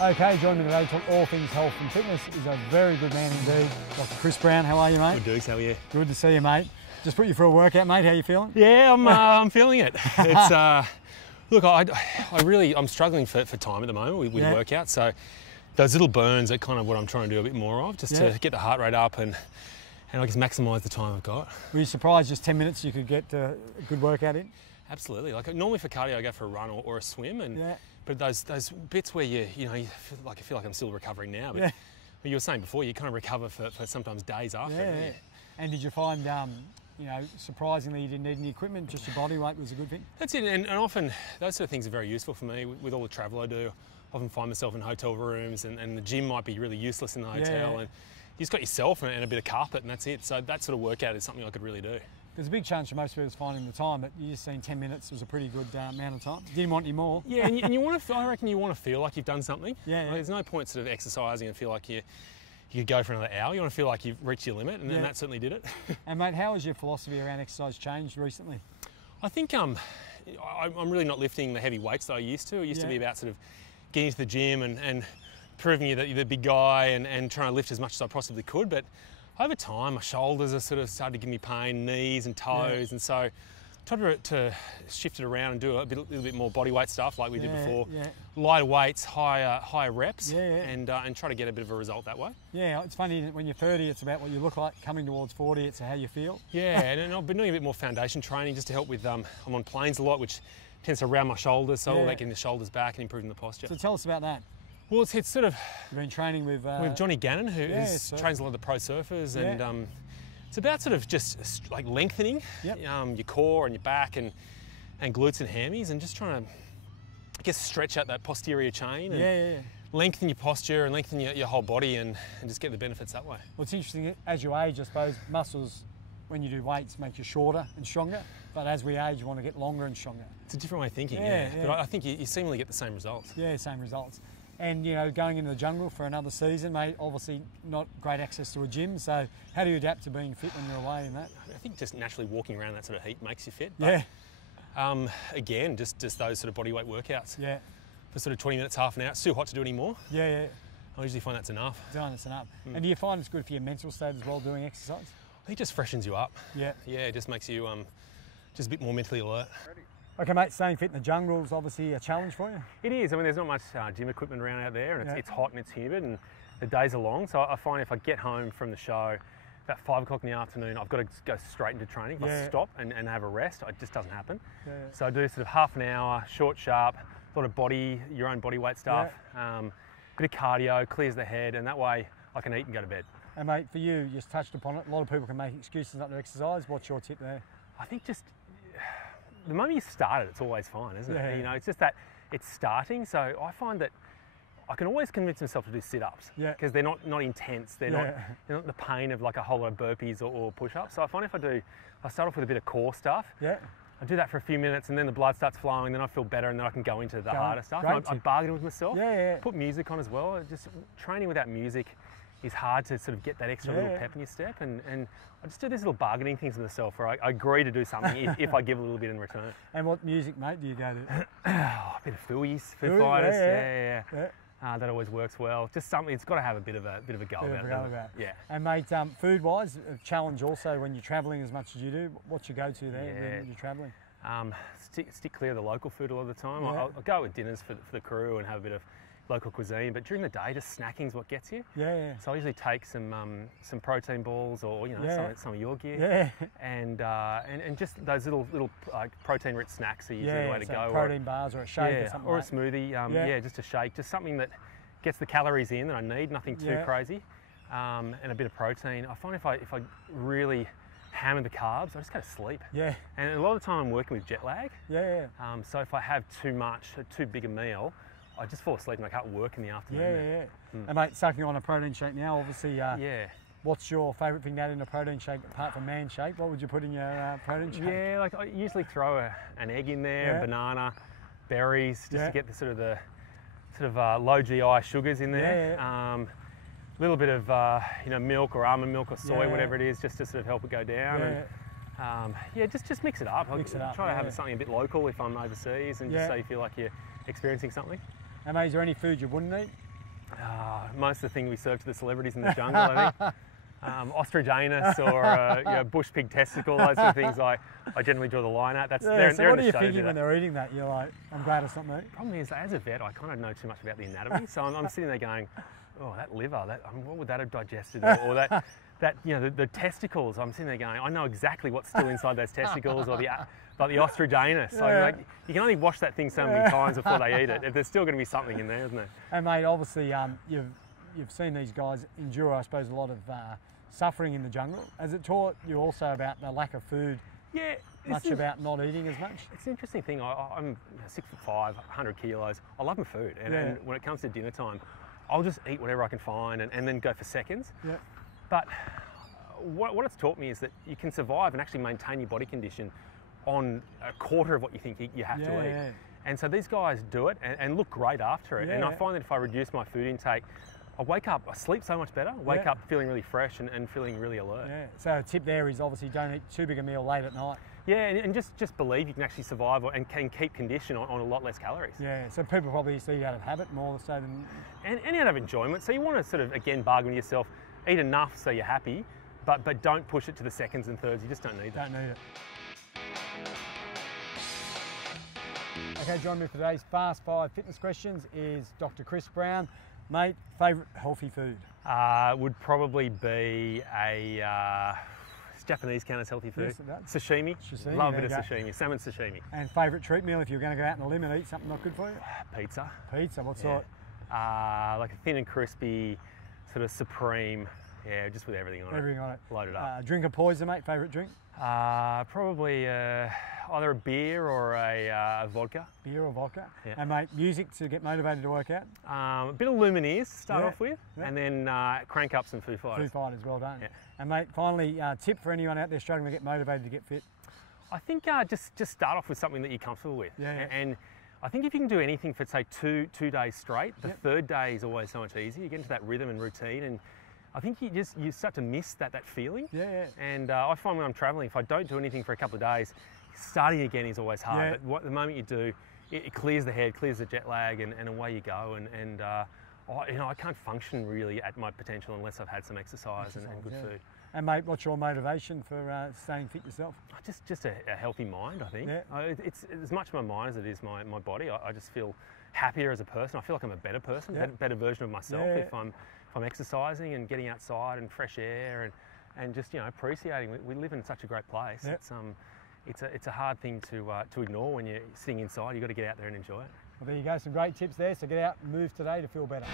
Okay, joining me today to talk all things health and fitness is a very good man indeed, Dr. Chris Brown. How are you, mate? Good, Dukes. How are you? Good to see you, mate. Just put you for a workout, mate. How you feeling? Yeah, I'm feeling it. It's look, I'm struggling for time at the moment with workouts. So those little burns are kind of what I'm trying to do a bit more of, just to get the heart rate up and I guess maximise the time I've got. Were you surprised just 10 minutes you could get a good workout in? Absolutely. Like normally for cardio, I go for a run or a swim, but those bits where you feel like I'm still recovering now. But you were saying before, you kind of recover for sometimes days after. Yeah. And did you find, surprisingly you didn't need any equipment, just your body weight was a good thing? That's it, and often those sort of things are very useful for me with all the travel I do. I often find myself in hotel rooms, and the gym might be really useless in the hotel, and you just got yourself and a bit of carpet, and that's it. So that sort of workout is something I could really do. There's a big chance for most people is finding the time, but you just seen 10 minutes was a pretty good amount of time. Didn't want any more. Yeah, and you want to. I reckon you want to feel like you've done something. Yeah. Like, there's no point sort of exercising and feel like you could go for another hour. You want to feel like you've reached your limit, and that certainly did it. And mate, how has your philosophy around exercise changed recently? I think I'm really not lifting the heavy weights that I used to. It used to be about sort of getting to the gym and proving that you're the big guy and trying to lift as much as I possibly could. But over time, my shoulders are sort of started to give me pain, knees and toes, and so I tried to shift it around and do a little bit more body weight stuff like we did before. Lighter weights, higher reps, and try to get a bit of a result that way. Yeah, it's funny, when you're 30, it's about what you look like. Coming towards 40, it's how you feel. Yeah, and I've been doing a bit more foundation training just to help with, I'm on planes a lot, which tends to round my shoulders, so all that getting the shoulders back and improving the posture. So tell us about that. Well, it's sort of... You've been training with Johnny Gannon, who trains a lot of the pro surfers, and it's about sort of just like lengthening your core and your back and glutes and hammies, and just trying to, I guess, stretch out that posterior chain and lengthen your posture and lengthen your whole body and just get the benefits that way. Well, it's interesting, as you age, I suppose, muscles, when you do weights, make you shorter and stronger, but as we age, you want to get longer and stronger. It's a different way of thinking, but I think you seemingly get the same results. Yeah, same results. And, going into the jungle for another season, mate, obviously not great access to a gym, so how do you adapt to being fit when you're away in that? I think just naturally walking around that sort of heat makes you fit. But, again, just those sort of body weight workouts. Yeah. For sort of 20 minutes, half an hour. It's too hot to do anymore. Yeah. I usually find that's enough. That's enough. And do you find it's good for your mental state as well, doing exercise? I think it just freshens you up. Yeah, it just makes you just a bit more mentally alert. Okay, mate, staying fit in the jungle is obviously a challenge for you. It is. I mean, there's not much gym equipment around out there, and it's hot and it's humid, and the days are long. So I find if I get home from the show about 5 o'clock in the afternoon, I've got to go straight into training. If I stop and have a rest, it just doesn't happen. So I do sort of half an hour, short, sharp, a lot of your own body weight stuff, bit of cardio, clears the head, and that way I can eat and go to bed. And mate, for you just touched upon it, a lot of people can make excuses not to exercise. What's your tip there? I think just the moment you start it, it's always fine, isn't it? It's just that it's starting. So I find that I can always convince myself to do sit-ups because they're not intense. They're not the pain of like a whole lot of burpees or push-ups. So I find if I start off with a bit of core stuff. I do that for a few minutes, and then the blood starts flowing. Then I feel better, and then I can go into the harder stuff. I bargain with myself. Put music on as well. Just training without music is hard to sort of get that extra little pep in your step, and I just do these little bargaining things with myself where I agree to do something if I give a little bit in return. And what music, mate, do you go to? A bit of Foo Fighters, that always works well. Just something, it's got to have a bit of a go about it. Yeah. And mate, food-wise, a challenge also when you're travelling as much as you do. What's your go-to there when you're travelling? Stick clear of the local food a lot of the time. I'll go with dinners for the crew and have a bit of local cuisine, but during the day, just snacking is what gets you. So I usually take some protein balls or some of your gear, and just those little protein-rich snacks are usually the way to go. Protein bars or a shake or something. Or a smoothie. Just a shake, just something that gets the calories in that I need, nothing too crazy, and a bit of protein. I find if I really hammer the carbs, I just go to sleep. And a lot of the time I'm working with jet lag. So if I have too big a meal, I just fall asleep and I can't work in the afternoon. And mate, sucking on a protein shake now, obviously, what's your favourite thing to add in a protein shake apart from man shake? What would you put in your protein shake? Yeah, like I usually throw an egg in there, banana, berries, just to get the sort of low GI sugars in there. A little bit of milk or almond milk or soy, whatever it is, just to sort of help it go down. And Yeah, just mix it up. Mix it up. Try to have something a bit local if I'm overseas, and just so you feel like you're experiencing something. And mate, is there any food you wouldn't eat? Most of the thing we serve to the celebrities in the jungle, I think. Ostrich anus or bush pig testicle, those sort of things I generally draw the line at. So what are you thinking when they're eating that? You're like, I'm glad it's not me. Problem is, as a vet, I kind of know too much about the anatomy, so I'm sitting there going, oh, that liver, what would that have digested? Or that the testicles, I'm sitting there going, I know exactly what's still inside those testicles, or the ostrich anus. So like, you can only wash that thing so many times before they eat it. There's still going to be something in there, isn't there? And mate, obviously you've seen these guys endure, I suppose, a lot of suffering in the jungle. Has it taught you also about the lack of food? Yeah. Much about not eating as much? It's an interesting thing. I'm 6'5", 100 kilos. I love my food, and when it comes to dinner time, I'll just eat whatever I can find and then go for seconds. Yeah. But what it's taught me is that you can survive and actually maintain your body condition on a quarter of what you think you have to eat. Yeah. And so these guys do it and look great after it. And I find that if I reduce my food intake, I sleep so much better, wake up feeling really fresh and feeling really alert. Yeah. So a tip there is obviously don't eat too big a meal late at night. Yeah, and just believe you can actually survive and can keep condition on a lot less calories. Yeah, so people probably eat out of habit more so than... And out of enjoyment. So you want to sort of, again, bargain with yourself, eat enough so you're happy, but don't push it to the seconds and thirds. You just don't need that. Don't need it. Okay, joining me for today's Fast 5 fitness questions is Dr. Chris Brown. Mate, favourite healthy food? Would probably be Japanese count as healthy food. Yes, sashimi. Love a bit of sashimi. Salmon sashimi. And favourite treat meal if you're going to go out on a limb and eat something not good for you? Pizza. Pizza, what sort? Like a thin and crispy, sort of supreme. Yeah, just with everything on it. Everything on it. Loaded up. Drink of poison, mate. Favourite drink? Probably either a beer or a vodka. Beer or vodka. Yeah. And mate, music to get motivated to work out? A bit of Lumineers to start off with, and then crank up some Foo Fighters. Foo Fighters, well done. Yeah. And mate, finally, tip for anyone out there struggling to get motivated to get fit? I think just start off with something that you're comfortable with. Yeah. And I think if you can do anything for say two days straight, the third day is always so much easier. You get into that rhythm and routine, and I think you start to miss that feeling. Yeah. And I find when I'm traveling, if I don't do anything for a couple of days, starting again is always hard. But the moment you do, it clears the head, clears the jet lag, and away you go. And I can't function really at my potential unless I've had some exercise and good food. And mate, what's your motivation for staying fit yourself? Just a healthy mind, I think. Yeah. It's as much my mind as it is my body. I just feel happier as a person. I feel like I'm a better person, better version of myself if I'm exercising and getting outside and fresh air and just appreciating. We live in such a great place. It's a hard thing to ignore when you're sitting inside. You've got to get out there and enjoy it. Well, there you go, some great tips there. So get out and move today to feel better.